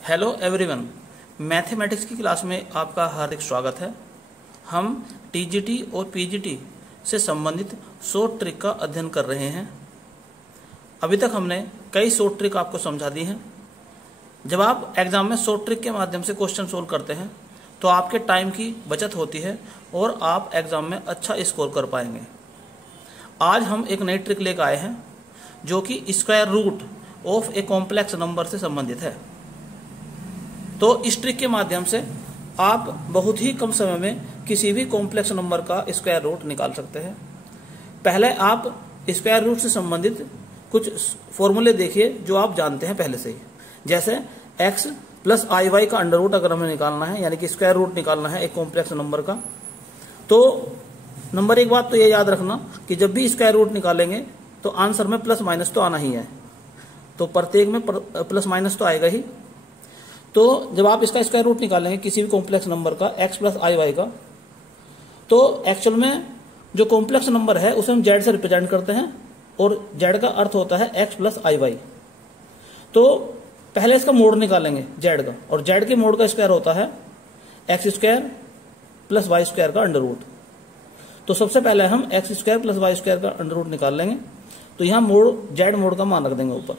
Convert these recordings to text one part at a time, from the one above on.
Hello everyone, mathematics की class में आपका हार्दिक स्वागत है। हम टीजीटी और पीजीटी से संबंधित शॉर्ट ट्रिक का अध्ययन कर रहे हैं। अभी तक हमने कई शॉर्ट ट्रिक आपको समझा दी हैं। जब आप एग्जाम में शॉर्ट ट्रिक के माध्यम से क्वेश्चन सोल्व करते हैं तो आपके टाइम की बचत होती है और आप एग्जाम में अच्छा स्कोर कर पाएंगे। आज हम एक नई ट्रिक लेकर आए हैं जो कि square root of a complex number से संबंधित है। तो इस ट्रिक के माध्यम से आप बहुत ही कम समय में किसी भी कॉम्प्लेक्स नंबर का स्क्वायर रूट निकाल सकते हैं। पहले आप स्क्वायर रूट से संबंधित कुछ फॉर्मूले देखिए जो आप जानते हैं पहले से ही। जैसे x प्लस आई वाई का अंडर रूट अगर हमें निकालना है, यानी कि स्क्वायर रूट निकालना है एक कॉम्प्लेक्स नंबर का, तो नंबर एक बात तो ये याद रखना कि जब भी स्क्वायर रूट निकालेंगे तो आंसर में प्लस माइनस तो आना ही है। तो प्रत्येक में प्लस माइनस तो आएगा ही। तो जब आप इसका स्क्वायर रूट निकालेंगे किसी भी कॉम्प्लेक्स नंबर का x प्लस आई वाई का, तो एक्चुअल में जो कॉम्प्लेक्स नंबर है उसे हम z से रिप्रेजेंट करते हैं और z का अर्थ होता है x प्लस आई वाई। तो पहले इसका मोड निकालेंगे z का, और z के मोड का स्क्वायर होता है x square plus y square का अंडर रूट। तो सबसे पहले हम x square plus y square का अंडर रूट निकाल लेंगे। तो यहाँ मोड z मोड का मान रख देंगे ऊपर।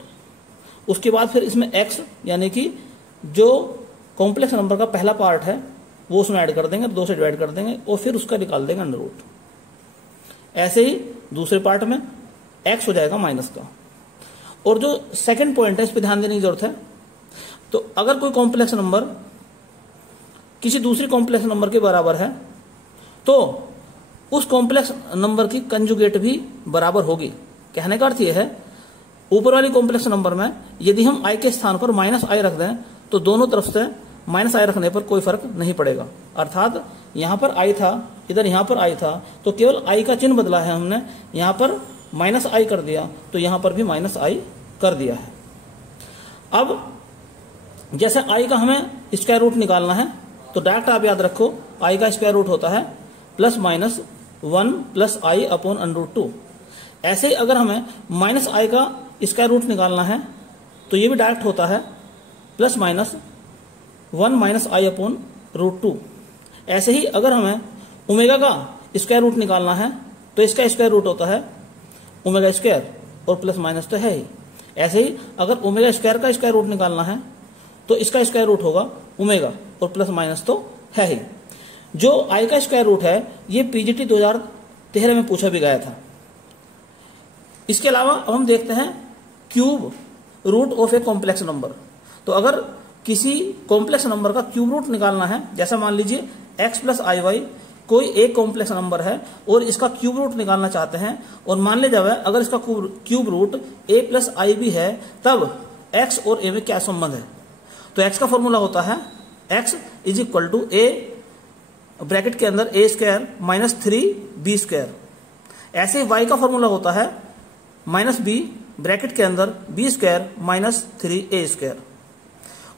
उसके बाद फिर इसमें x यानी कि जो कॉम्प्लेक्स नंबर का पहला पार्ट है वो उसमें ऐड कर देंगे, 2 से डिवाइड कर देंगे और फिर उसका निकाल देंगे अंडर रूट। ऐसे ही दूसरे पार्ट में x हो जाएगा माइनस का। और जो सेकंड पॉइंट है इस पर ध्यान देने की जरूरत है। तो अगर कोई कॉम्प्लेक्स नंबर किसी दूसरी कॉम्प्लेक्स नंबर के बराबर है तो उस कॉम्प्लेक्स नंबर की कंजुगेट भी बराबर होगी। कहने का अर्थ यह है, ऊपर वाली कॉम्प्लेक्स नंबर में यदि हम i के स्थान पर माइनस आई रख दें तो दोनों तरफ से माइनस आई रखने पर कोई फर्क नहीं पड़ेगा। अर्थात यहां पर i था, इधर यहां पर i था, तो केवल i का चिन्ह बदला है हमने, यहां पर माइनस आई कर दिया तो यहां पर भी माइनस आई कर दिया है। अब जैसे i का हमें स्क्वायर रूट निकालना है तो डायरेक्ट आप याद रखो i का स्क्वायर रूट होता है प्लस माइनस 1 प्लस आई अपॉन अंडर रूट 2। ऐसे ही अगर हमें माइनस आई का स्क्वायर रूट निकालना है तो ये भी डायरेक्ट होता है प्लस माइनस 1 माइनस आई अपॉन रूट 2। ऐसे ही अगर हमें ओमेगा का स्क्वायर रूट निकालना है तो इसका स्क्वायर रूट होता है ओमेगा स्क्वायर और प्लस माइनस तो है ही। ऐसे ही अगर ओमेगा स्क्वायर का स्क्वायर रूट निकालना है तो इसका स्क्वायर रूट होगा ओमेगा और प्लस माइनस तो है ही। जो आई का स्क्वायर रूट है ये पीजीटी 2013 में पूछा भी गया था। इसके अलावा अब हम देखते हैं cube root of a complex number. तो अगर किसी कॉम्प्लेक्स नंबर का क्यूब रूट निकालना है, जैसा मान लीजिए x प्लस आई वाई कोई एक कॉम्प्लेक्स नंबर है और इसका क्यूब रूट निकालना चाहते हैं, और मान ले जाए अगर इसका क्यूब रूट a प्लस आई भी है, तब x और a में क्या संबंध है। तो x का फॉर्मूला होता है x is equal to a bracket के अंदर a square minus 3b square. ऐसे y का फॉर्मूला होता है माइनस b ब्रैकेट के अंदर b square minus 3a square.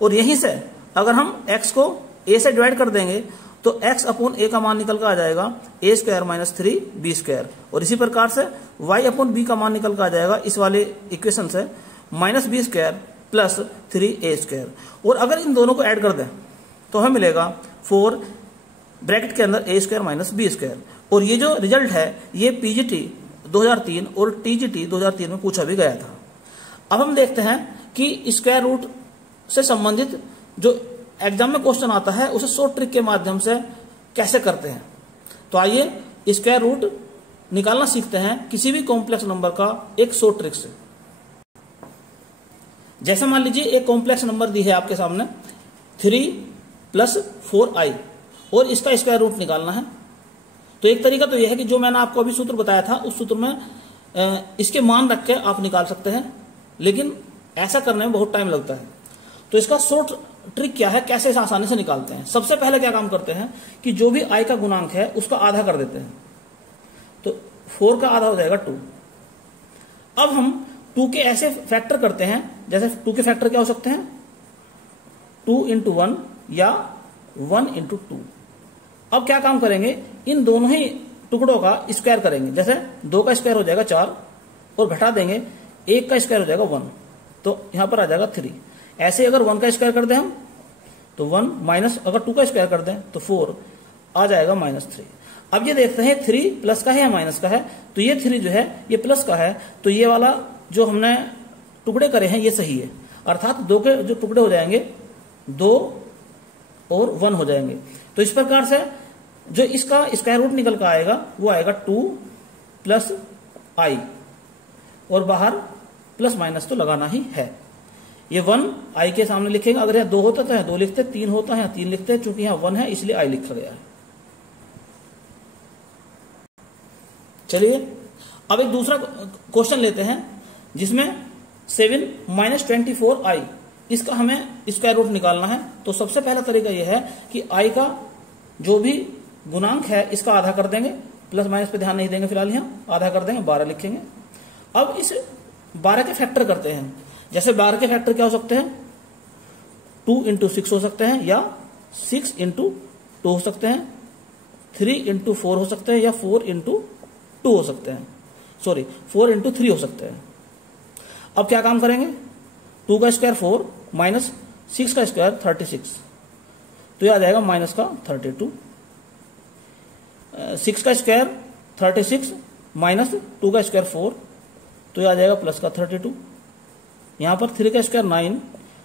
और यहीं से अगर हम x को a से डिवाइड कर देंगे तो x अपॉन a का मान निकल कर आ जाएगा a square minus 3b square. और इसी प्रकार से y अपॉन b का मान निकल कर आ जाएगा इस वाले इक्वेशन से minus b square plus 3a square. और अगर इन दोनों को ऐड कर दें तो हमें मिलेगा 4 ब्रैकेट के अंदर a square minus b square. और ये जो रिजल्ट है ये पीजीटी 2003 और टीजीटी 2003 में पूछा भी गया था। अब हम देखते हैं कि स्क्वायर रूट से संबंधित जो एग्जाम में क्वेश्चन आता है उसे शॉर्ट ट्रिक के माध्यम से कैसे करते हैं। तो आइए स्क्वायर रूट निकालना सीखते हैं किसी भी कॉम्प्लेक्स नंबर का एक शॉर्ट ट्रिक से। जैसे मान लीजिए एक कॉम्प्लेक्स नंबर दी है आपके सामने 3 प्लस 4i और इसका स्क्वायर रूट निकालना है। तो एक तरीका तो यह है कि जो मैंने आपको अभी सूत्र बताया था उस सूत्र में इसके मान रख के आप निकाल सकते हैं, लेकिन ऐसा करने में बहुत टाइम लगता है। तो इसका शॉर्ट ट्रिक क्या है, कैसे इसे आसानी से निकालते हैं। सबसे पहले क्या काम करते हैं कि जो भी i का गुणांक है उसका आधा कर देते हैं। तो 4 का आधा हो जाएगा 2। अब हम 2 के ऐसे फैक्टर करते हैं, जैसे 2 के फैक्टर क्या हो सकते हैं 2 इंटू 1 या 1 इंटू 2। अब क्या काम करेंगे, इन दोनों ही टुकड़ों का स्क्वायर करेंगे। जैसे 2 का स्क्वायर हो जाएगा 4 और घटा देंगे, 1 का स्क्वायर हो जाएगा 1, तो यहां पर आ जाएगा 3। ऐसे अगर 1 का स्क्वायर कर दें हम तो 1 माइनस अगर 2 का स्क्वायर कर दें तो 4 आ जाएगा -3। अब ये देखते हैं 3 प्लस का है या माइनस का है, तो ये 3 जो है ये प्लस का है, तो ये वाला जो हमने टुकड़े करे हैं ये सही है, अर्थात 2 के जो टुकड़े हो जाएंगे 2 और 1 हो जाएंगे। तो इस प्रकार से जो इसका स्क्वायर रूट निकल कर आएगा वो आएगा 2 प्लस आई, और बाहर प्लस माइनस तो लगाना ही है। ये 1 आई के सामने लिखेंगे, अगर यहाँ 2 होता तो यहाँ 2 लिखते, 3 होता है यहाँ 3 लिखते, चूंकि यहाँ 1 है इसलिए आई लिखा गया है। चलिए अब एक दूसरा क्वेश्चन लेते हैं जिसमें 7 माइनस 24i, इसका हमें स्क्वायर रूट निकालना है। तो सबसे पहला तरीका यह है कि i का जो भी गुणांक है इसका आधा कर देंगे, प्लस माइनस पे ध्यान नहीं देंगे फिलहाल, यहाँ आधा कर देंगे, 12 लिखेंगे। अब इस 12 के फैक्टर करते हैं। जैसे 12 के फैक्टर क्या हो सकते हैं, 2 इंटू 6 हो सकते हैं, या 6 इंटू 2 हो सकते हैं, 3 इंटू 4 हो सकते हैं, या 4 इंटू 2 हो सकते हैं, सॉरी 4 इंटू 3 हो सकते हैं। अब क्या काम करेंगे, 2 का स्क्वायर 4 माइनस 6 का स्क्वायर 36, तो यह आ जाएगा माइनस का 32। 6 का स्क्वायर 36 माइनस 2 का स्क्वायर 4, तो यह आ जाएगा प्लस का 32। यहाँ पर 3 का स्क्वायर 9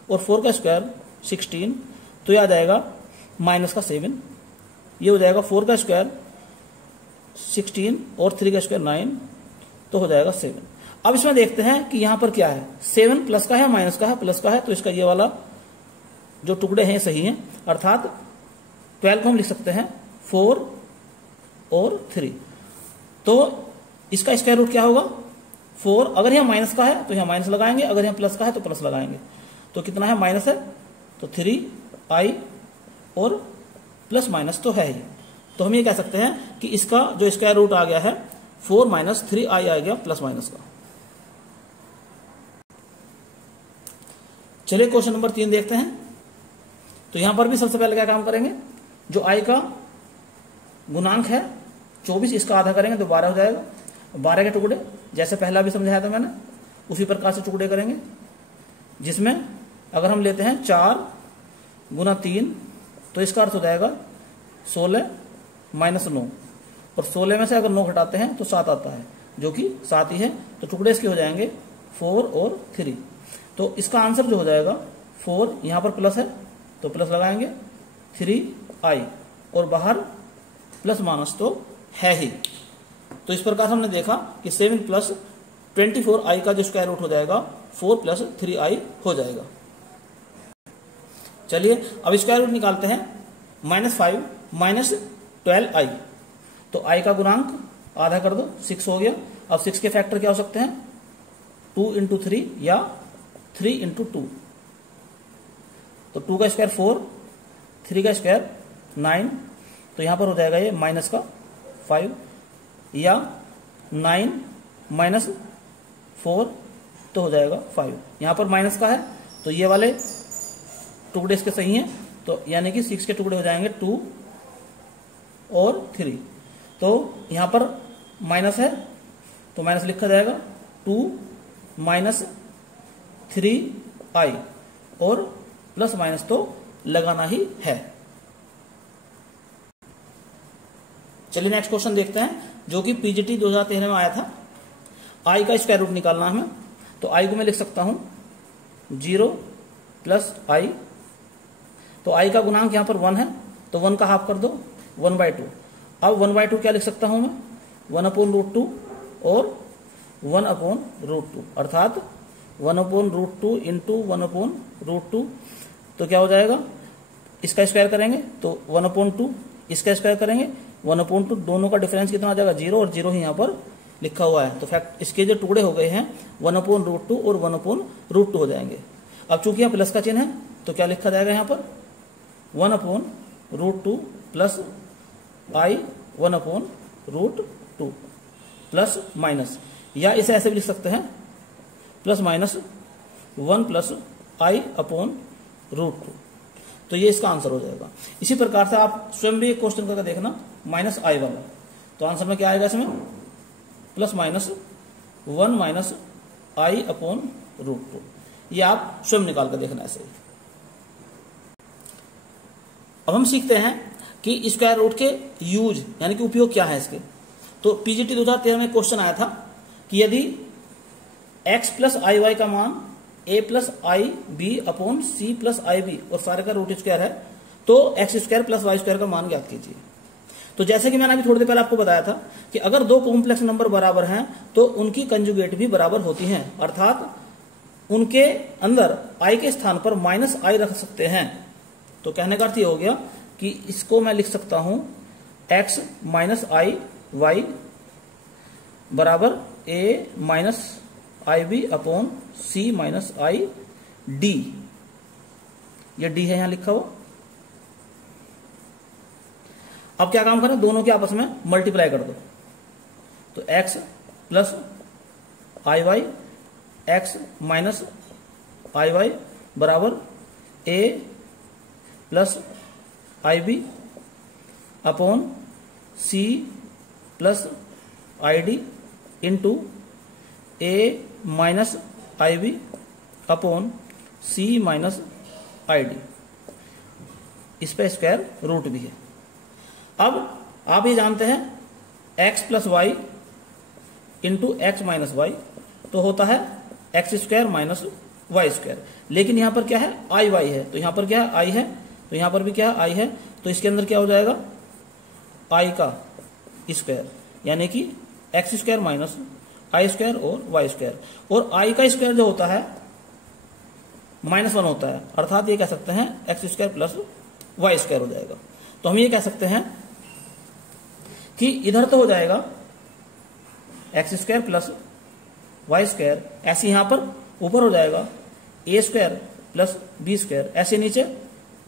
और 4 का स्क्वायर 16, तो यह आ जाएगा माइनस का 7। ये हो जाएगा 4 का स्क्वायर 16 और 3 का स्क्वायर 9, तो हो जाएगा 7। अब इसमें देखते हैं कि यहां पर क्या है, 7 प्लस का है माइनस का है, प्लस का है, तो इसका ये वाला जो टुकड़े हैं सही हैं, अर्थात 12 को हम लिख सकते हैं 4 और 3। तो इसका स्क्वायर रूट क्या होगा 4, अगर यहां माइनस का है तो यहां माइनस लगाएंगे, अगर यहां प्लस का है तो प्लस लगाएंगे। तो कितना है, माइनस है तो 3i और प्लस माइनस तो है ही, तो हम ये कह सकते हैं कि इसका जो स्क्वायर रूट आ गया है 4 माइनस 3i आ गया प्लस माइनस का। चलिए क्वेश्चन नंबर 3 देखते हैं। तो यहां पर भी सबसे पहले क्या काम करेंगे, जो i का गुणांक है 24, इसका आधा करेंगे तो 12 हो जाएगा। 12 के टुकड़े जैसे पहला भी समझाया था मैंने, उसी प्रकार से टुकड़े करेंगे, जिसमें अगर हम लेते हैं 4 गुना 3, तो इसका अर्थ हो जाएगा 16 माइनस 9, और 16 में से अगर 9 घटाते हैं तो 7 आता है, जो कि 7 ही है। तो टुकड़े इसके हो जाएंगे 4 और 3। तो इसका आंसर जो हो जाएगा 4, यहां पर प्लस है तो प्लस लगाएंगे, 3i और बाहर प्लस माइनस तो है ही। तो इस प्रकार हमने देखा कि 7 प्लस 24i का जो स्क्वायर रूट हो जाएगा 4 प्लस 3i हो जाएगा। चलिए अब स्क्वायर रूट निकालते हैं, -5 माइनस 12i, तो i का गुणांक आधा कर दो, 6 हो गया। अब 6 के फैक्टर क्या हो सकते हैं, 2 इंटू 3 या 3 इंटू 2। तो 2 का स्क्वायर 4, 3 का स्क्वायर 9, तो यहां पर हो जाएगा ये माइनस का 5, या 9 माइनस 4 तो हो जाएगा 5। यहां पर माइनस का है तो ये वाले टुकड़े इसके सही हैं, तो यानी कि 6 के टुकड़े हो जाएंगे 2 और 3। तो यहां पर माइनस है तो माइनस लिखा जाएगा 2 माइनस 3i, और प्लस माइनस तो लगाना ही है। चलिए नेक्स्ट क्वेश्चन देखते हैं, जो कि पीजीटी 2013 में आया था। i का स्क्वायर रूट निकालना है हमें, तो i को मैं लिख सकता हूं 0 प्लस i, तो i का गुणांक यहां पर 1 है, तो 1 का हाफ कर दो, 1/2। अब 1/2 क्या लिख सकता हूं मैं, 1/√2 और 1/√2, अर्थात 1/√2 इंटू 1/√2, तो क्या हो जाएगा, इसका स्क्वायर करेंगे तो 1/2, इसका स्क्वायर करेंगे 1/2, दोनों का डिफरेंस कितना आ जाएगा 0, और 0 ही यहाँ पर लिखा हुआ है। तो फैक्ट इसके जो टुकड़े हो गए हैं 1/√2 और 1/√2 हो जाएंगे। अब चूंकि यहाँ प्लस का चिन्ह है तो क्या लिखा जाएगा यहाँ पर 1/√2 प्लस i 1/√2 प्लस माइनस, या इसे ऐसे भी लिख सकते हैं प्लस माइनस 1 प्लस i/√2, तो ये इसका आंसर हो जाएगा। इसी प्रकार से आप स्वयं भी एक क्वेश्चन करके देखना -i वाला, तो आंसर में क्या आएगा इसमें, प्लस माइनस 1 माइनस i/√2, ये आप स्वयं निकाल कर देखना ऐसे। अब हम सीखते हैं कि स्क्वायर रूट के यूज यानी कि उपयोग क्या है इसके। तो पीजीटी 2013 में क्वेश्चन आया था कि यदि x प्लस आई वाई का मान a plus i b upon c plus i b और सारे का रूट स्क्वायर है तो x square plus y square का मान ज्ञात कीजिए। तो जैसे कि मैंने अभी थोड़ी देर पहले आपको बताया था कि अगर दो कॉम्प्लेक्स नंबर बराबर हैं तो उनकी कंजुगेट भी बराबर होती हैं, अर्थात उनके अंदर i के स्थान पर माइनस आई रख सकते हैं। तो कहने का अर्थ ये हो गया कि इसको मैं लिख सकता हूं x माइनस आई वाई बराबर a minus i b upon c minus i d. ये डी है यहां लिखा हुआ। अब क्या काम करें, दोनों के आपस में मल्टीप्लाई कर दो। तो x plus i y x minus i y बराबर a plus i b upon c plus i d into a minus i b upon c minus i d. इस पे स्क्वायर रूट भी है। अब आप ये जानते हैं x plus y into x minus y तो होता है x square minus y square. लेकिन यहां पर क्या है, आई वाई है, तो यहां पर क्या है, आई है, तो यहां पर भी क्या है, आई है, तो इसके अंदर क्या हो जाएगा, आई का स्क्वायर यानी कि एक्स स्क्वायर माइनस आई स्क्वायर और वाई स्क्वायर। और आई का स्क्वायर जो होता है -1 होता है, अर्थात ये कह सकते हैं x square plus y square हो जाएगा। तो हम ये कह सकते हैं कि इधर तो हो जाएगा x square plus y square, ऐसे यहां पर ऊपर हो जाएगा a square plus b square, ऐसे नीचे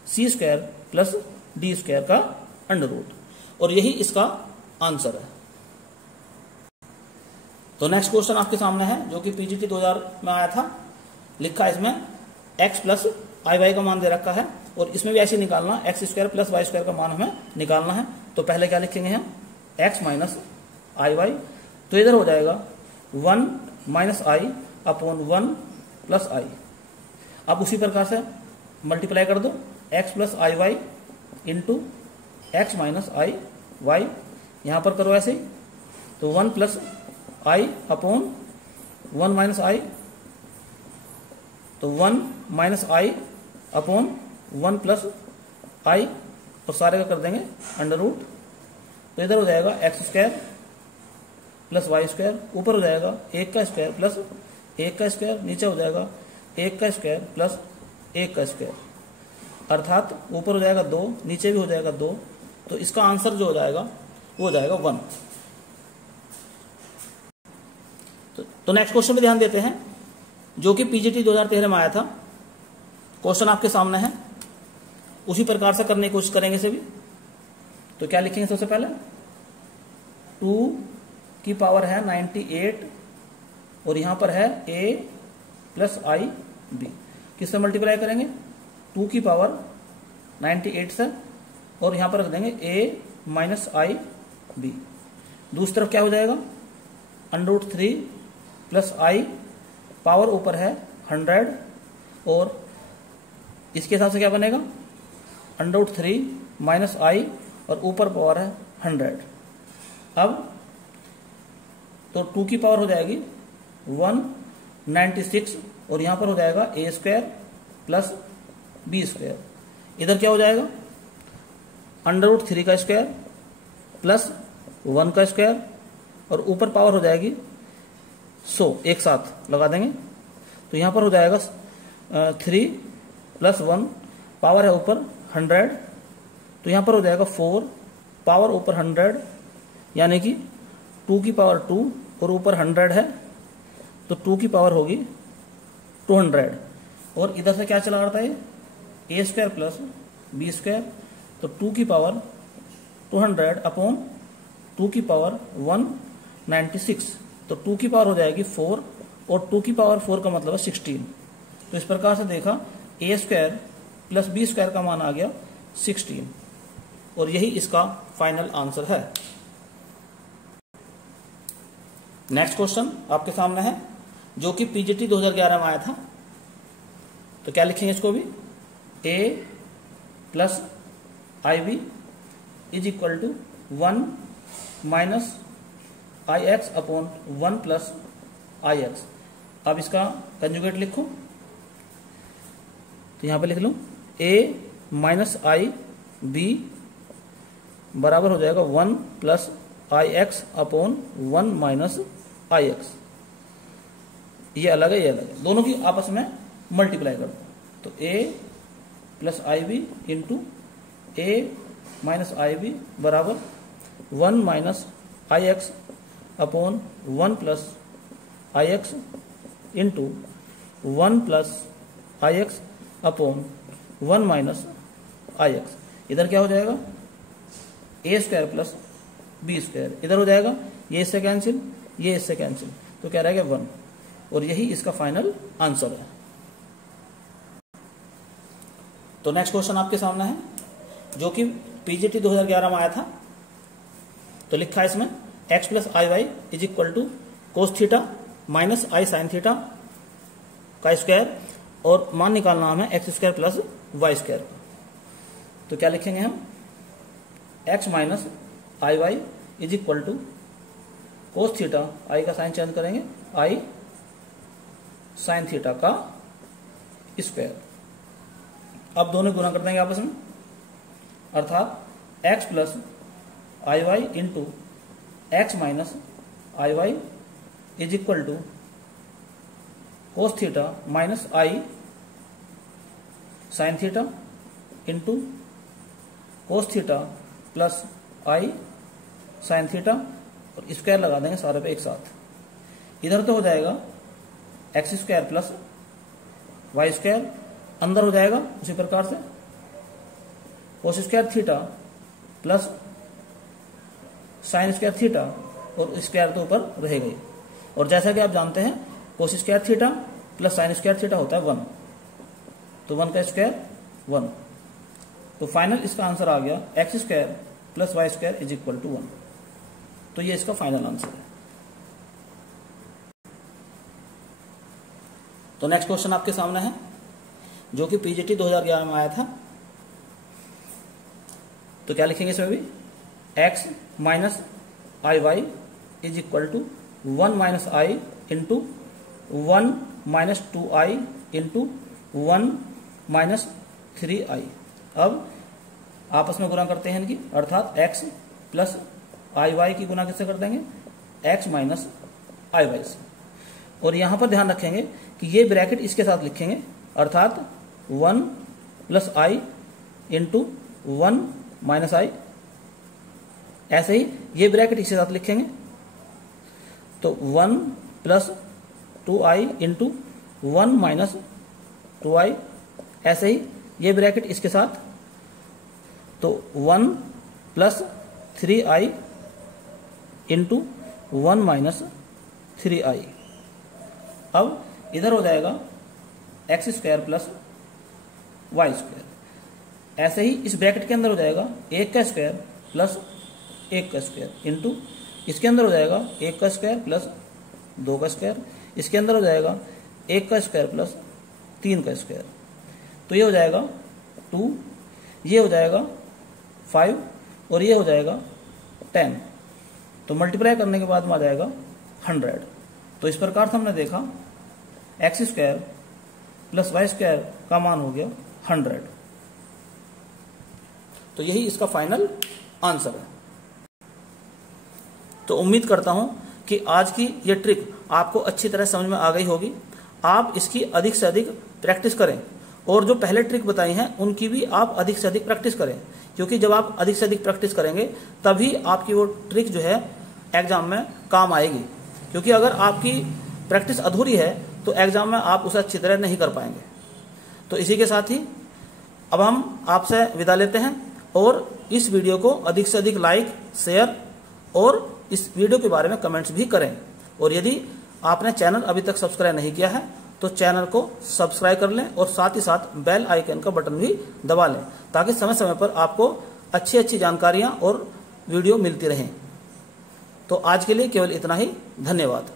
c square plus d square का अंडर रूट, और यही इसका आंसर है। तो नेक्स्ट क्वेश्चन आपके सामने है जो कि पीजीटी 2000 में आया था। लिखा है इसमें x प्लस आई वाई का मान दे रखा है और इसमें भी ऐसे निकालना, x square plus y square का मान हमें निकालना है। तो पहले क्या लिखेंगे हम, x माइनस आई वाई, तो इधर हो जाएगा 1 माइनस आई अपॉन 1 प्लस आई। अब उसी प्रकार से मल्टीप्लाई कर दो, x plus i y into x minus i Y, यहां पर करो ऐसे ही, तो 1 प्लस आई अपॉन 1 माइनस आई, तो 1 माइनस आई अपॉन 1 प्लस आई और सारे का कर देंगे अंडर रूट। तो इधर हो जाएगा x square plus y square, ऊपर हो जाएगा 1 का स्क्वायर प्लस 1 का स्क्वायर, नीचे हो जाएगा 1 का स्क्वायर प्लस 1 का स्क्वायर, अर्थात ऊपर हो जाएगा 2, नीचे भी हो जाएगा 2। तो इसका आंसर जो हो जाएगा वो हो जाएगा 1। तो नेक्स्ट क्वेश्चन पे ध्यान देते हैं जो कि पीजीटी 2013 में आया था। क्वेश्चन आपके सामने है, उसी प्रकार से करने की कोशिश करेंगे इसे भी। तो क्या लिखेंगे, सबसे पहले 2 की पावर है 98 और यहां पर है a प्लस आई बी, किससे मल्टीप्लाई करेंगे, 2 की पावर 98 से और यहां पर रख देंगे a माइनस आई बी। दूसरी तरफ क्या हो जाएगा, √3 प्लस आई, पावर ऊपर है 100 और इसके हिसाब से क्या बनेगा, √3 माइनस आई और ऊपर पावर है 100। अब तो 2 की पावर हो जाएगी 196 और यहां पर हो जाएगा a square plus b square. इधर क्या हो जाएगा, √3 का स्क्वायर प्लस 1 का स्क्वायर और ऊपर पावर हो जाएगी 100, एक साथ लगा देंगे। तो यहां पर हो जाएगा 3 प्लस 1, पावर है ऊपर 100, तो यहां पर हो जाएगा 4, पावर ऊपर 100 यानी कि 2 की पावर 2 और ऊपर 100 है, तो 2 की पावर होगी 200। और इधर से क्या चला रहा था, ये a square plus b square, तो 2 की पावर 200 अपॉन 2 की पावर 196, तो 2 की पावर हो जाएगी 4 और 2 की पावर 4 का मतलब है 16। तो इस प्रकार से देखा a square plus b square का मान आ गया 16 और यही इसका फाइनल आंसर है। नेक्स्ट क्वेश्चन आपके सामने है जो कि पीजीटी 2011 में आया था। तो क्या लिखेंगे इसको भी, a plus i b is equal to 1 minus i x upon 1 plus i x. अब इसका कंजुगेट लिखो, तो यहां पे लिख लो a माइनस आई बी बराबर हो जाएगा 1 plus i x upon 1 minus i x. ये अलग है, ये अलग है, दोनों की आपस में मल्टीप्लाई कर दो। तो a plus i b into a minus i b बराबर 1 minus i x upon 1 plus i x into 1 plus i x upon 1 minus i x. इधर क्या हो जाएगा, a square plus b square, इधर हो जाएगा ये इससे कैंसिल, ये इससे कैंसिल, तो क्या रहेगा 1, और यही इसका फाइनल आंसर है। तो नेक्स्ट क्वेश्चन आपके सामने है, जो कि पीजीटी 2011 में आया था। तो लिखा है इसमें x plus i y is equal to cos theta minus i sine theta का स्क्वायर, और मान निकालना हमें x square plus y square. तो क्या लिखेंगे हम, x minus i y is equal to cos theta, i का साइन चेंज करेंगे, आई साइन थीटा का स्क्वायर। अब दोनों गुना कर देंगे आपस में, अर्थात x plus i y into x minus i y is equal to cos theta minus i sine theta into cos theta plus i sine theta, और स्क्वायर लगा देंगे सारे पे एक साथ। इधर तो हो जाएगा x square plus y square, अंदर हो जाएगा उसी प्रकार से cos square theta plus sine square theta, और स्क्वायर तो ऊपर रहेगा ही। और जैसा कि आप जानते हैं कोस square theta plus sine square theta होता है 1, तो 1 का स्क्वायर 1। तो फाइनल इसका आंसर आ गया x square plus y square is equal to 1। तो ये इसका फाइनल आंसर है। तो नेक्स्ट क्वेश्चन आपके सामने है, जो कि पीजीटी 2011 में आया था। तो क्या लिखेंगे इसमें भी, x minus i y is equal to 1 minus i into 1 minus 2i into 1 minus 3i। अब आपस में गुना करते हैं इनकी, अर्थात x प्लस आई वाई की गुना किससे कर देंगे, x माइनस आई वाई से। और यहां पर ध्यान रखेंगे कि ये ब्रैकेट इसके साथ लिखेंगे, अर्थात 1 प्लस आई इंटू 1 माइनस आई। ऐसे ही ये ब्रैकेट इसके साथ लिखेंगे, तो 1 plus 2i into 1 minus 2i। ऐसे ही ये ब्रैकेट इसके साथ, तो 1 plus 3i into 1 minus 3i। अब इधर हो जाएगा x square plus y square. ऐसे ही इस ब्रैकेट के अंदर हो जाएगा 1 का स्क्वायर प्लस 1 का स्क्वायर इंटू इसके अंदर हो जाएगा 1 का स्क्वायर प्लस 2 का स्क्वायर, इसके अंदर हो जाएगा 1 का स्क्वायर प्लस 3 का स्क्वायर। तो ये हो जाएगा 2, ये हो जाएगा 5, और ये हो जाएगा 10। तो मल्टीप्लाई करने के बाद में आ जाएगा 100। तो इस प्रकार से हमने देखा x square plus y square का मान हो गया 100। तो यही इसका फाइनल आंसर है। तो उम्मीद करता हूं कि आज की ये ट्रिक आपको अच्छी तरह समझ में आ गई होगी। आप इसकी अधिक से अधिक प्रैक्टिस करें, और जो पहले ट्रिक बताई हैं उनकी भी आप अधिक से अधिक प्रैक्टिस करें, क्योंकि जब आप अधिक से अधिक प्रैक्टिस करेंगे तभी आपकी वो ट्रिक जो है एग्जाम में काम आएगी। क्योंकि अगर आपकी प्रैक्टिस अधूरी है तो एग्जाम में आप उसे अच्छी तरह नहीं कर पाएंगे। तो इसी के साथ ही अब हम आपसे विदा लेते हैं, और इस वीडियो को अधिक से अधिक लाइक, शेयर और इस वीडियो के बारे में कमेंट्स भी करें। और यदि आपने चैनल अभी तक सब्सक्राइब नहीं किया है तो चैनल को सब्सक्राइब कर लें, और साथ ही साथ बेल आइकन का बटन भी दबा लें, ताकि समय समय पर आपको अच्छी अच्छी जानकारियां और वीडियो मिलती रहें। तो आज के लिए केवल इतना ही। धन्यवाद।